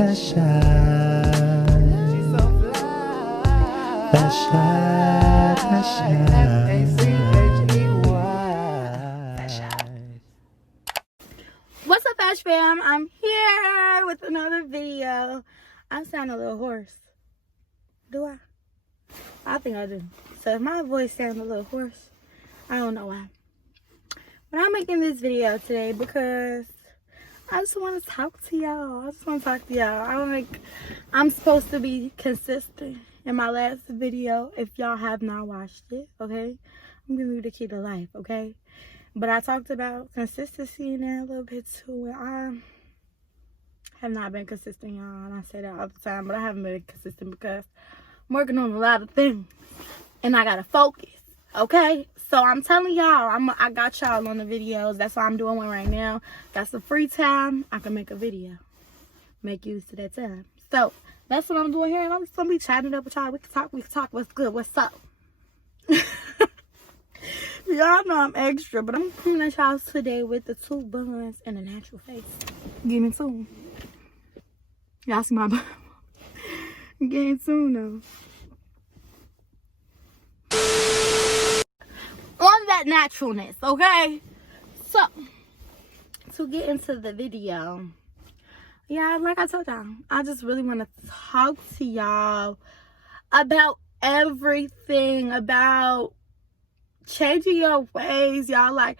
What's up, Fash fam? I'm here with another video. I sound a little hoarse. Do I? I think I do. So if my voice sounds a little hoarse, I don't know why. But I'm making this video today because I just want to talk to y'all. I'm supposed to be consistent in my last video if y'all have not watched it, okay? I'm giving you the key to life, okay? But I talked about consistency in there a little bit too, and I have not been consistent, y'all. And I say that all the time, but I haven't been consistent because I'm working on a lot of things, and I gotta focus, okay? So I'm telling y'all, I got y'all on the videos. That's why I'm doing one right now. Got some free time, I can make a video. Make use of that time. So that's what I'm doing here, and I'm just gonna be chatting up with y'all. We can talk. What's good? What's up? Y'all know I'm extra, but I'm coming at y'all today with the 2 buns and a natural face. Get into them. Y'all see my bun? Get into them though. On that naturalness, okay? So, to get into the video, yeah, like I told y'all, I just really want to talk to y'all about everything, about changing your ways, y'all. Like,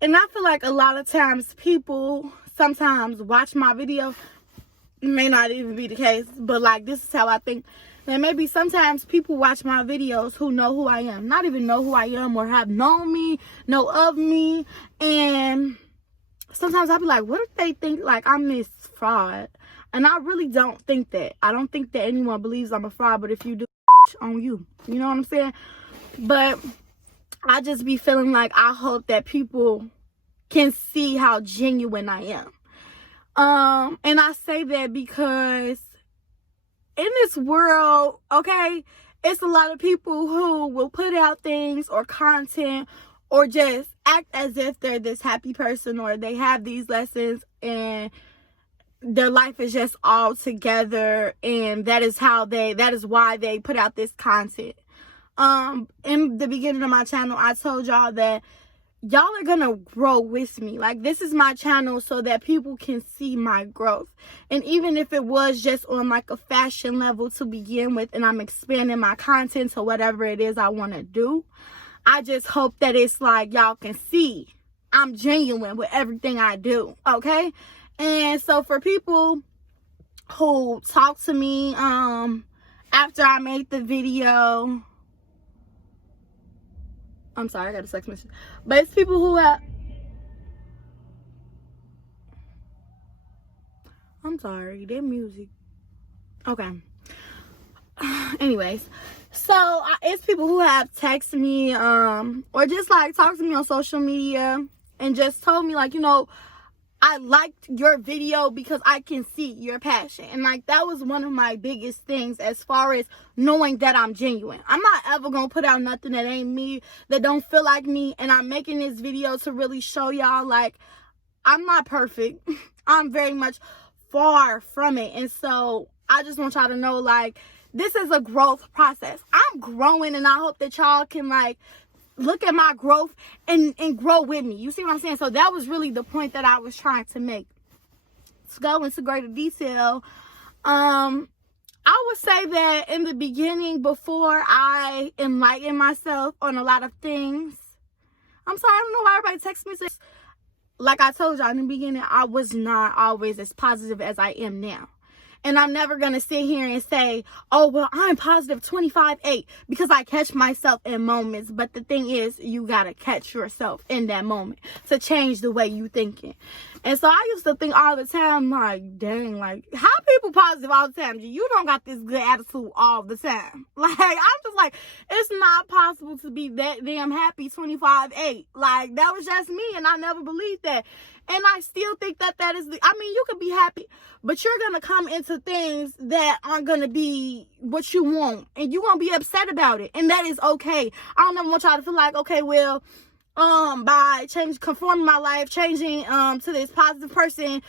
and I feel like a lot of times people sometimes watch my video, may not even be the case, but like, this is how I think. And maybe sometimes people watch my videos who know who I am, not even know who I am, or have known me, know of me. And sometimes I'll be like, what if they think like I'm this fraud? And I really don't think that. I don't think that anyone believes I'm a fraud, but if you do, on you. You know what I'm saying? But I just be feeling like I hope that people can see how genuine I am. And I say that because in this world, okay, it's a lot of people who will put out things or content or just act as if they're this happy person, or they have these lessons and their life is just all together, and that is why they put out this content. In the beginning of my channel, I told y'all that y'all are gonna grow with me. Like, this is my channel so that people can see my growth. And even if it was just on like a fashion level to begin with, and I'm expanding my content to whatever it is I want to do, I just hope that it's like y'all can see I'm genuine with everything I do, okay? And so for people who talk to me after I made the video, I'm sorry, I got a text message. But it's people who have, I'm sorry, their music. Okay. Anyways, so it's people who have texted me or just like talked to me on social media and just told me like, you know, I liked your video because I can see your passion. And like, that was one of my biggest things as far as knowing that I'm genuine. I'm not ever gonna put out nothing that ain't me, that don't feel like me. And I'm making this video to really show y'all like I'm not perfect. I'm very much far from it. And so I just want y'all to know, like, this is a growth process. I'm growing, and I hope that y'all can like look at my growth and grow with me. You see what I'm saying? So that was really the point that I was trying to make. To go into greater detail, I would say that in the beginning, before I enlightened myself on a lot of things, I'm sorry, I don't know why everybody texts me. Like I told y'all in the beginning, I was not always as positive as I am now. And I'm never going to sit here and say, oh, well, I'm positive 25/8 because I catch myself in moments. But the thing is, you got to catch yourself in that moment to change the way you thinking. And so I used to think all the time, like, dang, like, how people positive all the time? You don't got this good attitude all the time. Like, I'm just like, it's not possible to be that damn happy 25/8. Like, that was just me, and I never believed that. And I still think that that is I mean, you could be happy, but you're going to come into things that aren't going to be what you want. And you're going to be upset about it. And that is okay. I don't ever want y'all to feel like, okay, well, by conforming my life, changing to this positive person,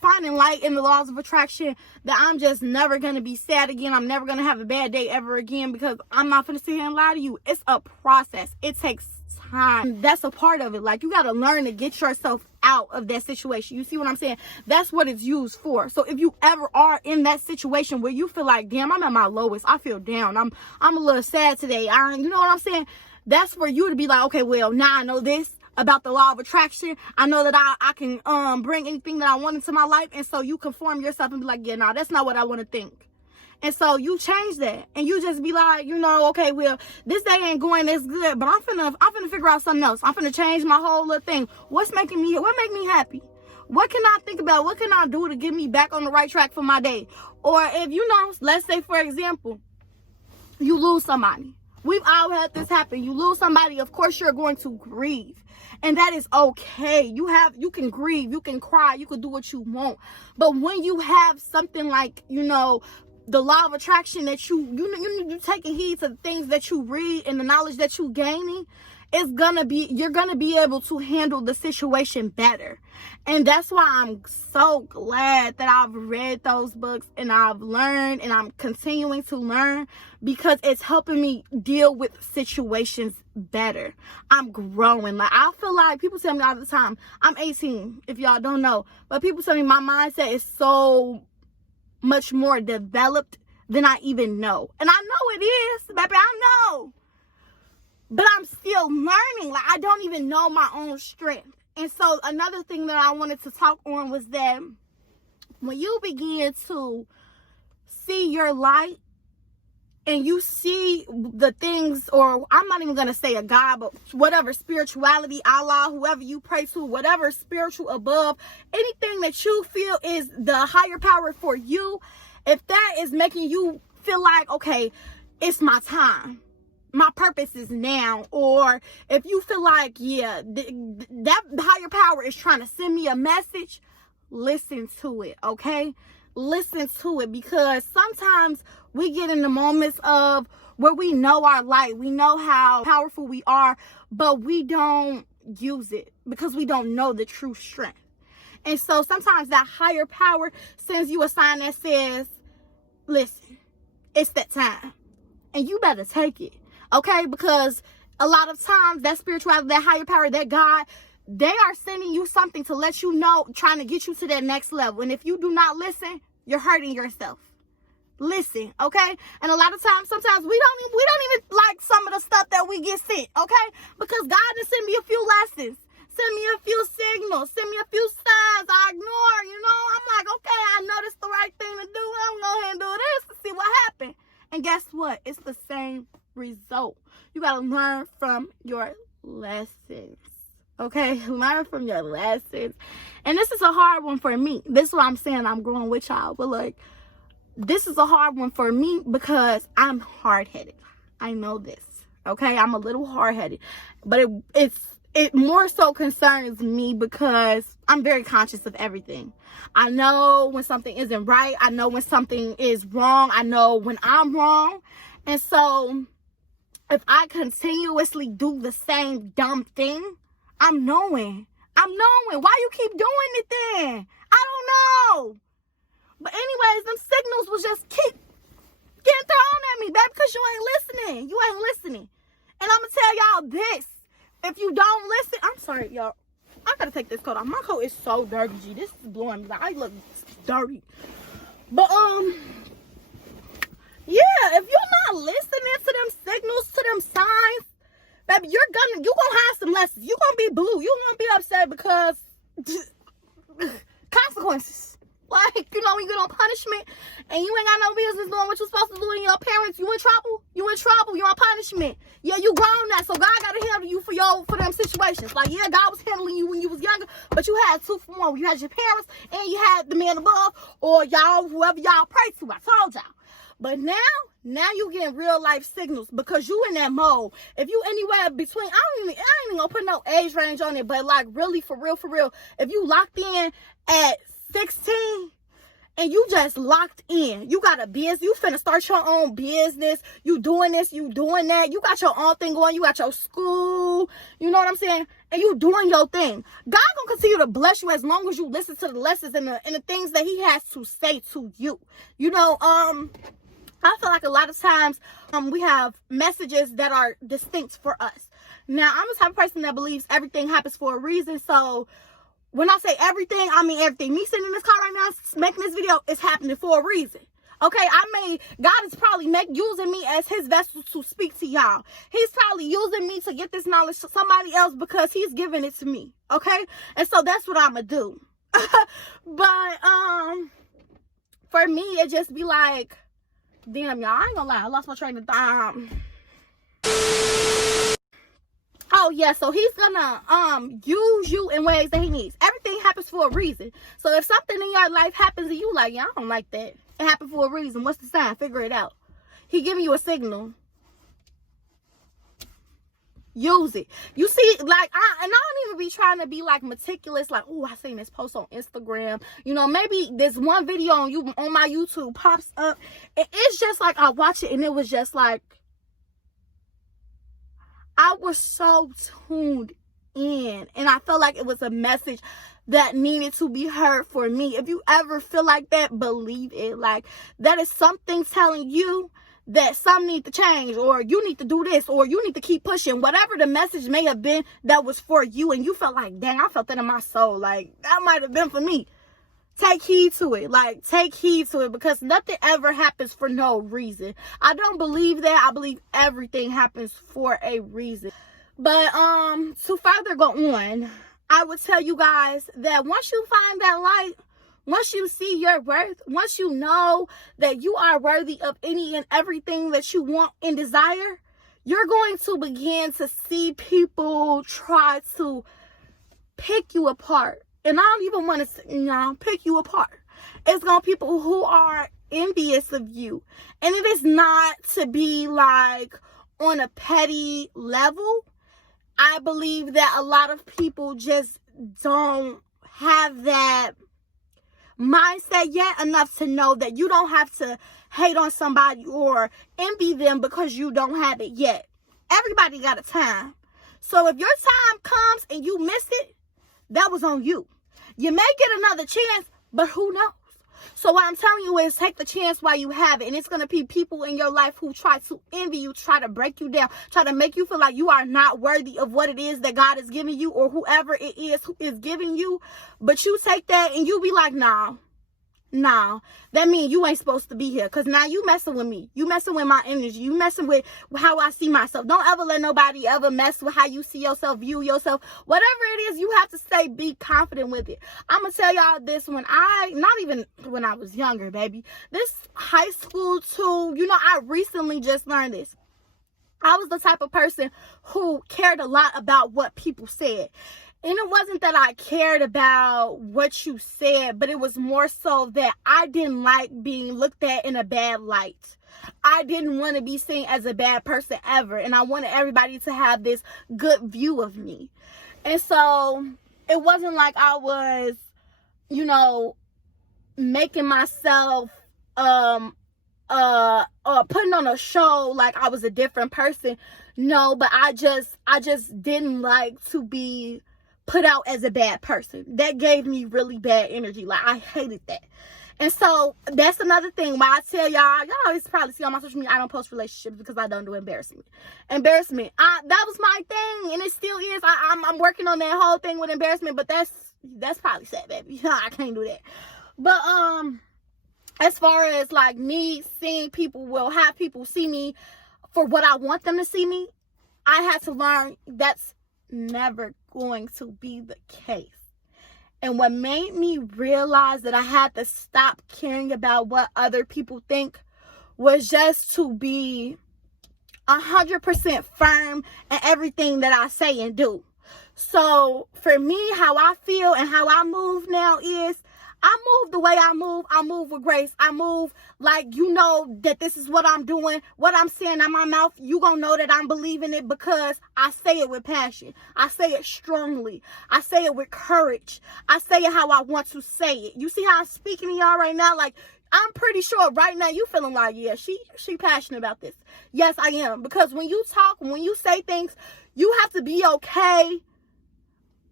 finding light in the laws of attraction, that I'm just never going to be sad again. I'm never going to have a bad day ever again, because I'm not going to sit here and lie to you. It's a process. It takes time. That's a part of it. Like, you got to learn to get yourself out of that situation. You see what I'm saying? That's what it's used for. So if you ever are in that situation where you feel like, damn, I'm at my lowest, I feel down, I'm a little sad today, you know what I'm saying? That's for you to be like, okay, well, now I know this about the law of attraction. I know that I can bring anything that I want into my life. And so you conform yourself and be like, yeah, no, that's not what I want to think. And so you change that, and you just be like, you know, okay, well, this day ain't going as good, but I'm finna figure out something else. I'm finna change my whole little thing. What make me happy? What can I think about? What can I do to get me back on the right track for my day? Or if, you know, let's say, for example, you lose somebody. We've all had this happen. You lose somebody, of course you're going to grieve. And that is okay. You can grieve, you can cry, you can do what you want. But when you have something like, you know, the law of attraction, that you taking heed to the things that you read and the knowledge that you gaining, you're gonna be able to handle the situation better. And that's why I'm so glad that I've read those books and I've learned, and I'm continuing to learn, because it's helping me deal with situations better. I'm growing. Like, I feel like people tell me all the time, I'm 18, if y'all don't know, but people tell me my mindset is so much more developed than I even know. And I know it is, baby, I know. But I'm still learning. Like, I don't even know my own strength. And so another thing that I wanted to talk on was that when you begin to see your light, and you see the things, or I'm not even going to say a God, but whatever spirituality, Allah, whoever you pray to, whatever spiritual above, anything that you feel is the higher power for you, if that is making you feel like, okay, it's my time, my purpose is now, or if you feel like, yeah, that higher power is trying to send me a message, listen to it, okay? Listen to it, because sometimes we get in the moments of where we know our light, we know how powerful we are, but we don't use it because we don't know the true strength. And so sometimes that higher power sends you a sign that says, listen, it's that time, and you better take it, okay? Because a lot of times that spirituality, that higher power, that God, they are sending you something to let you know, trying to get you to that next level. And if you do not listen, you're hurting yourself. Listen, okay? And a lot of times, sometimes we don't even like some of the stuff that we get sent, okay? Because God done send me a few lessons, send me a few signals, send me a few signs I ignore, you know? I'm like, okay, I know this is the right thing to do. I'm going to go ahead and do this to see what happened. And guess what? It's the same result. You got to learn from your lessons. Okay, learn from your lessons. And this is a hard one for me. This is what I'm saying. I'm growing with y'all. But like, this is a hard one for me because I'm hard-headed. I know this. Okay, I'm a little hard-headed. But it more so concerns me because I'm very conscious of everything. I know when something isn't right. I know when something is wrong. I know when I'm wrong. And so if I continuously do the same dumb thing, I'm knowing. Why you keep doing it then? I don't know. But anyways, them signals will just keep getting thrown at me, baby, because you ain't listening. You ain't listening. And I'm going to tell y'all this. If you don't listen, I'm sorry, y'all. I got to take this coat off. My coat is so dirty, G. This is blowing me. Like, I look dirty. But, yeah, if you're not listening to them signals, to them signs, baby, you're gonna have some lessons. You're gonna be blue. You're gonna be upset because consequences. Like, you know, when you get on punishment and you ain't got no business doing what you're supposed to do in your parents, you in trouble. You in trouble. You're on punishment. Yeah, you grown now, so God gotta handle you for them situations. Like, yeah, God was handling you when you was younger, but you had two for one. You had your parents and you had the man above, or y'all, whoever y'all pray to. I told y'all. But now you getting real life signals because you in that mode. If you anywhere between, I ain't even gonna put no age range on it, but like really, for real, if you locked in at 16 and you just locked in. You got a business. You finna start your own business. You doing this, you doing that. You got your own thing going. You got your school. You know what I'm saying? And you doing your thing. God gonna continue to bless you as long as you listen to the lessons and the things that he has to say to you. You know, I feel like a lot of times we have messages that are distinct for us. Now, I'm the type of person that believes everything happens for a reason. So when I say everything, I mean everything. Me sitting in this car right now making this video is happening for a reason. Okay, God is probably using me as his vessel to speak to y'all. He's probably using me to get this knowledge to somebody else because he's giving it to me. Okay, and so that's what I'm gonna do. But for me, it just be like, damn, y'all, I ain't gonna lie, I lost my train of thought. Oh yeah, so he's gonna use you in ways that he needs. Everything happens for a reason. So if something in your life happens and you like, yeah, I don't like that. It happened for a reason. What's the sign? Figure it out. He giving you a signal. Use it. You see, like, I don't even be trying to be like meticulous, like, oh, I seen this post on Instagram. You know, maybe this one video on my YouTube pops up. It's just like I watch it and it was just like, I was so tuned in, and I felt like it was a message that needed to be heard for me. If you ever feel like that, believe it. Like, that is something telling you that some need to change, or you need to do this, or you need to keep pushing. Whatever the message may have been that was for you, and you felt like, dang, I felt that in my soul. Like, that might have been for me. Take heed to it. Like, take heed to it, because nothing ever happens for no reason. I don't believe that. I believe everything happens for a reason. But to further go on, I would tell you guys that once you find that light, once you see your worth, once you know that you are worthy of any and everything that you want and desire, you're going to begin to see people try to pick you apart. And I don't even want to, pick you apart. It's going to be people who are envious of you. And it is not to be like on a petty level. I believe that a lot of people just don't have that mindset yet enough to know that you don't have to hate on somebody or envy them because you don't have it yet. Everybody got a time. So if your time comes and you miss it, that was on you. You may get another chance, but who knows? So what I'm telling you is take the chance while you have it. And it's going to be people in your life who try to envy you, try to break you down, try to make you feel like you are not worthy of what it is that God is giving you, or whoever it is who is giving you. But you take that and you be like, nah, that means you ain't supposed to be here, because now you messing with me. You messing with my energy. You messing with how I see myself. Don't ever let nobody ever mess with how you see yourself, view yourself. Whatever it is, you have to stay, be confident with it. I'm going to tell y'all this, not even when I was younger, baby. This high school too, I recently just learned this. I was the type of person who cared a lot about what people said. And it wasn't that I cared about what you said, but it was more so that I didn't like being looked at in a bad light. I didn't want to be seen as a bad person ever. And I wanted everybody to have this good view of me. And so it wasn't like I was, making myself, putting on a show like I was a different person. No, but I just didn't like to be put out as a bad person. That gave me really bad energy. Like, I hated that. And so that's another thing why I tell y'all always probably see on my social media, I don't post relationships because I don't do embarrassment. That was my thing, and it still is. I'm working on that whole thing with embarrassment, but that's probably sad, baby. I can't do that. But as far as like me seeing people, will have people see me for what I want them to see me, I had to learn that's never going to be the case. And what made me realize that I had to stop caring about what other people think was just to be 100% firm in everything that I say and do. So for me, how I feel and how I move now is I move the way I move with grace. I move like, you know that this is what I'm doing, what I'm saying out my mouth. You gonna know that I'm believing it because I say it with passion. I say it strongly. I say it with courage. I say it how I want to say it. You see how I'm speaking to y'all right now? Like, I'm pretty sure right now you feeling like, yeah, she passionate about this. Yes, I am. Because when you talk, when you say things, you have to be okay.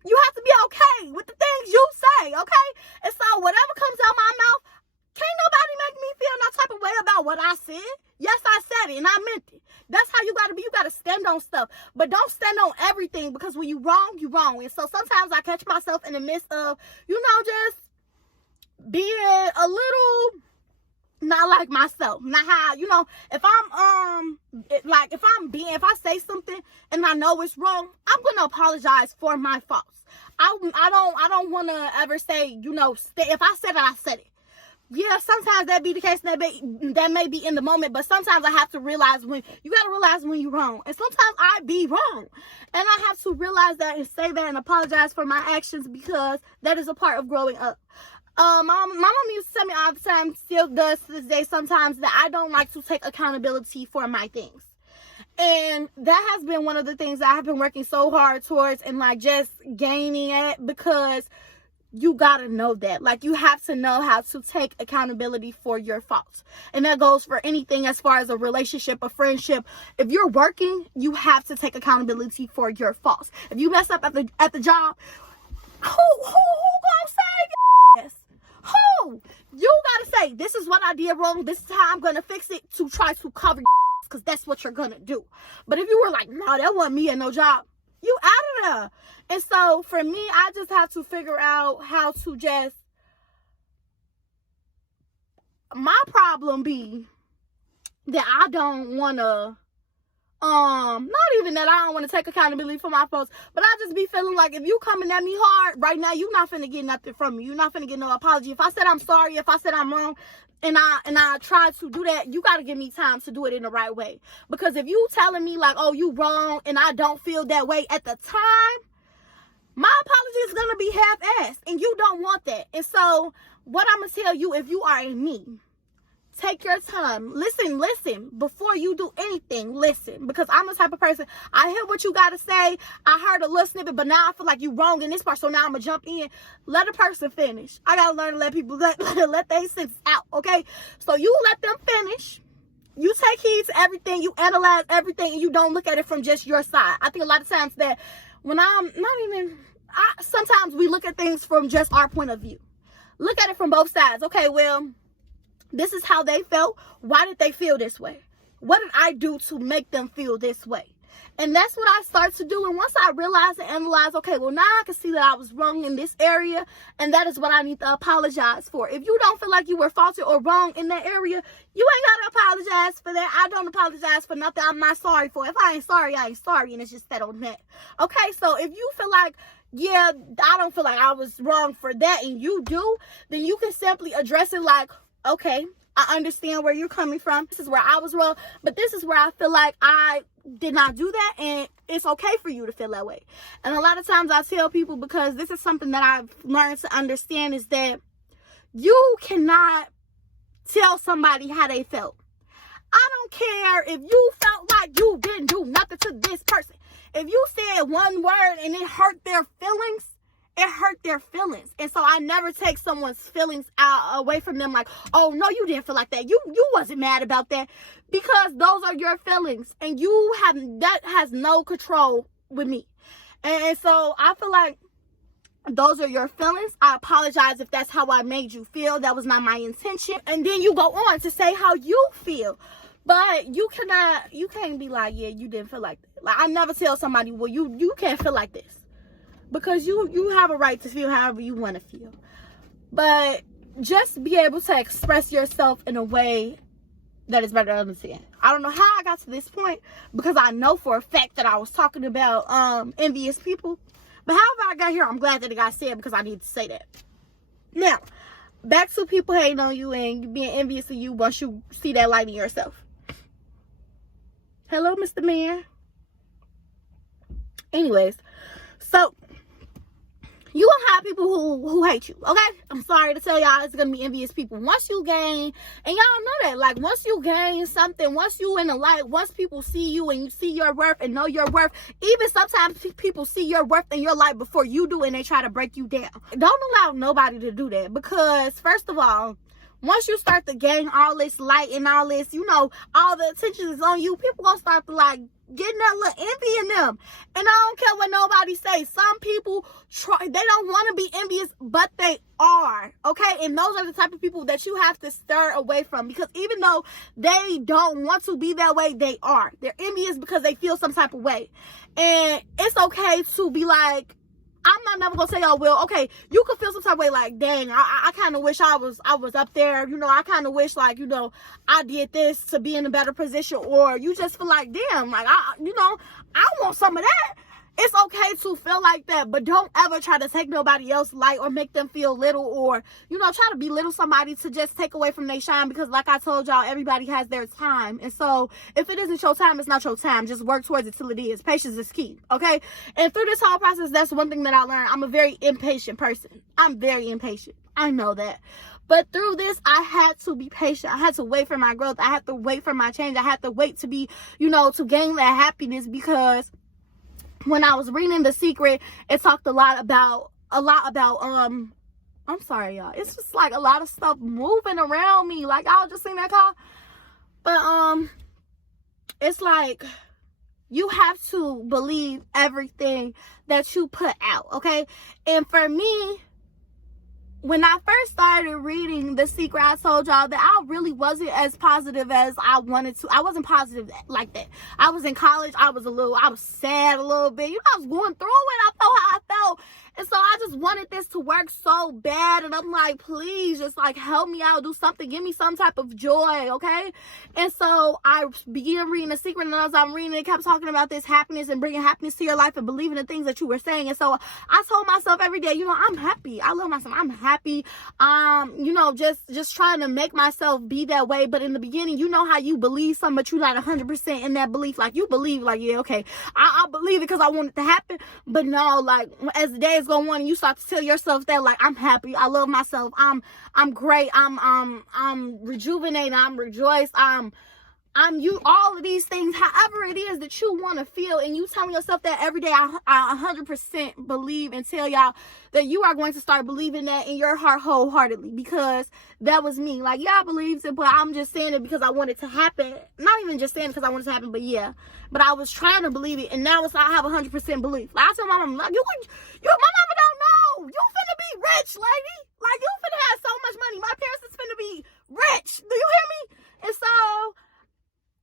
You have to be okay with the things you say, okay? And so whatever comes out my mouth, can't nobody make me feel no type of way about what I said. Yes, I said it and I meant it. That's how you got to be. You got to stand on stuff. But don't stand on everything, because when you wrong, you wrong. And so sometimes I catch myself in the midst of, you know, just being a little not like myself. Not how, you know, if I say something and I know it's wrong, I'm gonna apologize for my faults. I don't want to ever say, you know, if I said it, I said it. Yeah, sometimes that be the case, and that may be in the moment, but sometimes I have to realize when you're wrong. And sometimes I be wrong, and I have to realize that and say that and apologize for my actions, because that is a part of growing up. My mom used to tell me all the time, still does to this day sometimes, that I don't like to take accountability for my things. And that has been one of the things that I have been working so hard towards, and like just gaining it, because you gotta know that. Like, you have to know how to take accountability for your faults. And that goes for anything as far as a relationship, a friendship. If you're working, you have to take accountability for your faults. If you mess up at the job, who gonna say yes? Who? You gotta say, this is what I did wrong, this is how I'm gonna fix it, to try to cover your, because that's what you're gonna do. But if you were like, no, that wasn't me and no job, you out of there. And so for me, I just have to figure out how to just, my problem be that I don't want to, not even that I don't want to take accountability for my faults, but I just be feeling like, if you coming at me hard right now, you not finna get nothing from me. You're not finna get no apology. If I said I'm sorry, if I said I'm wrong, and I try to do that, you got to give me time to do it in the right way. Because if you telling me like, oh, you wrong, and I don't feel that way at the time, my apology is going to be half-assed, and you don't want that. And so what I'm going to tell you, if you are in me, take your time. Listen. Before you do anything, listen. Because I'm the type of person, I hear what you got to say. I heard a little snippet, but now I feel like you wrong in this part, so now I'm going to jump in. Let a person finish. I got to learn to let people, let their sense out, okay? So you let them finish. You take heed to everything. You analyze everything, and you don't look at it from just your side. I think a lot of times that when sometimes we look at things from just our point of view. Look at it from both sides. Okay, well, this is how they felt. Why did they feel this way? What did I do to make them feel this way? And that's what I start to do. And once I realize and analyze, okay, well, now I can see that I was wrong in this area, and that is what I need to apologize for. If you don't feel like you were faulted or wrong in that area, you ain't got to apologize for that. I don't apologize for nothing I'm not sorry for. If I ain't sorry, I ain't sorry, and it's just that on that. Okay, so if you feel like, yeah, I don't feel like I was wrong for that, and you do, then you can simply address it like, okay, I understand where you're coming from. This is where I was wrong, but this is where I feel like I did not do that, and it's okay for you to feel that way. And a lot of times I tell people, because this is something that I've learned to understand, is that you cannot tell somebody how they felt. I don't care if you felt like you didn't do nothing to this person. If you said one word and it hurt their feelings, it hurt their feelings. And so I never take someone's feelings away from them, like, oh, no, you didn't feel like that. You wasn't mad about that, because those are your feelings, and that has no control with me. And so I feel like those are your feelings. I apologize if that's how I made you feel. That was not my intention. And then you go on to say how you feel. But you can't be like, yeah, you didn't feel like that. Like, I never tell somebody, well, you can't feel like this. Because you have a right to feel however you want to feel. But just be able to express yourself in a way that is better to understand. I don't know how I got to this point, because I know for a fact that I was talking about envious people. But however I got here, I'm glad that it got said, because I need to say that. Now, back to people hating on you and being envious of you once you see that light in yourself. Hello, Mr. Man. Anyways, so you gonna have people who hate you, okay? I'm sorry to tell y'all, it's gonna be envious people. Once you gain, and y'all know that, like, once you gain something, once you in the light, once people see you and you see your worth and know your worth, even sometimes people see your worth in your life before you do, and they try to break you down. Don't allow nobody to do that, because first of all, once you start to gain all this light and all this, you know, all the attention is on you, people gonna start to, like, getting that little envy in them. And I don't care what nobody says. Some people they don't want to be envious, but they are, okay? And those are the type of people that you have to stir away from, because even though they don't want to be that way, they are. They're envious because they feel some type of way. And it's okay to be like, I'm not never gonna say y'all will. Okay, you could feel some type of way, like, dang, I kind of wish I was up there. You know, I kind of wish, like, you know, I did this to be in a better position. Or you just feel like, damn, like, I want some of that. It's okay to feel like that, but don't ever try to take nobody else's light or make them feel little, or, you know, try to belittle somebody to just take away from their shine, because like I told y'all, everybody has their time. And so if it isn't your time, it's not your time. Just work towards it till it is. Patience is key, okay? And through this whole process, that's one thing that I learned. I'm a very impatient person. I'm very impatient. I know that. But through this, I had to be patient. I had to wait for my growth. I had to wait for my change. I had to wait to be, you know, to gain that happiness, because when I was reading The Secret, it talked a lot about I'm sorry, y'all. It's just like a lot of stuff moving around me. Like, I was just seen that call. But it's like, you have to believe everything that you put out, okay? And for me, when I first started reading The Secret, I told y'all that I really wasn't as positive as I wanted to. I wasn't positive like that. I was in college. I was sad a little bit. You know, I was going through it. I felt how I felt. And so I just wanted this to work so bad. And I'm like, please, just like help me out. Do something. Give me some type of joy, okay? And so I began reading The Secret. And as I'm reading, it kept talking about this happiness and bringing happiness to your life and believing the things that you were saying. And so I told myself every day, you know, I'm happy. I love myself. I'm happy. You know, just trying to make myself be that way. But in the beginning, you know how you believe something, but you're not 100% in that belief. Like, you believe, like, yeah, okay, I believe it because I want it to happen. But no, like, as the days go on, you start to tell yourself that, like, I'm happy. I love myself. I'm great. I'm rejuvenated. I'm rejoiced. I'm you, all of these things, however it is that you want to feel, and you telling yourself that every day. I 100% believe and tell y'all that you are going to start believing that in your heart wholeheartedly, because that was me. Like, yeah, I believed it, but I'm just saying it because I want it to happen. Not even just saying it because I want it to happen, but yeah. But I was trying to believe it, and now I have 100% belief. Like, I tell my mom, like, my mama don't know. You finna be rich, lady. Like, you finna have so much money. My parents is finna be rich. Do you hear me? And so,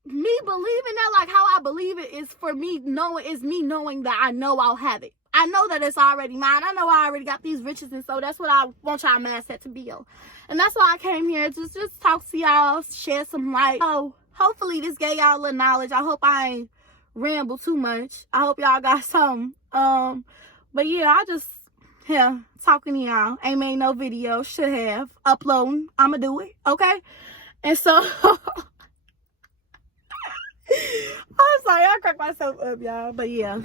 me believing that, like how I believe it, is for me knowing that I know I'll have it. I know that it's already mine. I know I already got these riches, and so that's what I want y'all mindset to be on. And that's why I came here to just talk to y'all, shed some light. So hopefully this gave y'all a little knowledge. I hope I ain't ramble too much. I hope y'all got some. But yeah, I just talking to y'all. Ain't made no video. Should have. Uploading. I'ma do it. Okay? And so I'm sorry, I cracked myself up, y'all. But yeah,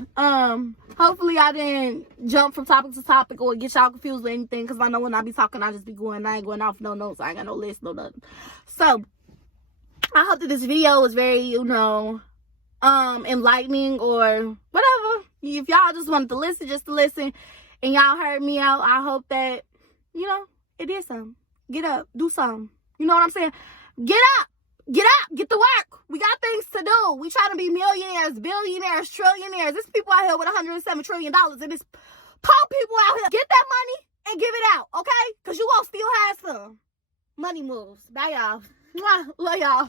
hopefully I didn't jump from topic to topic or get y'all confused or anything, because I know when I be talking, I just be going, I ain't going off no notes. I ain't got no list, no nothing. So I hope that this video was very, you know, enlightening or whatever. If y'all just wanted to listen, just to listen, and y'all heard me out, I hope that, you know, it did something. Get up, do something. You know what I'm saying? Get up. Get up, get to work. We got things to do. We trying to be millionaires, billionaires, trillionaires. There's people out here with $107 trillion, and it's poor people out here. Get that money and give it out, okay? Because you gonna still have some. Money moves. Bye, y'all. Love y'all.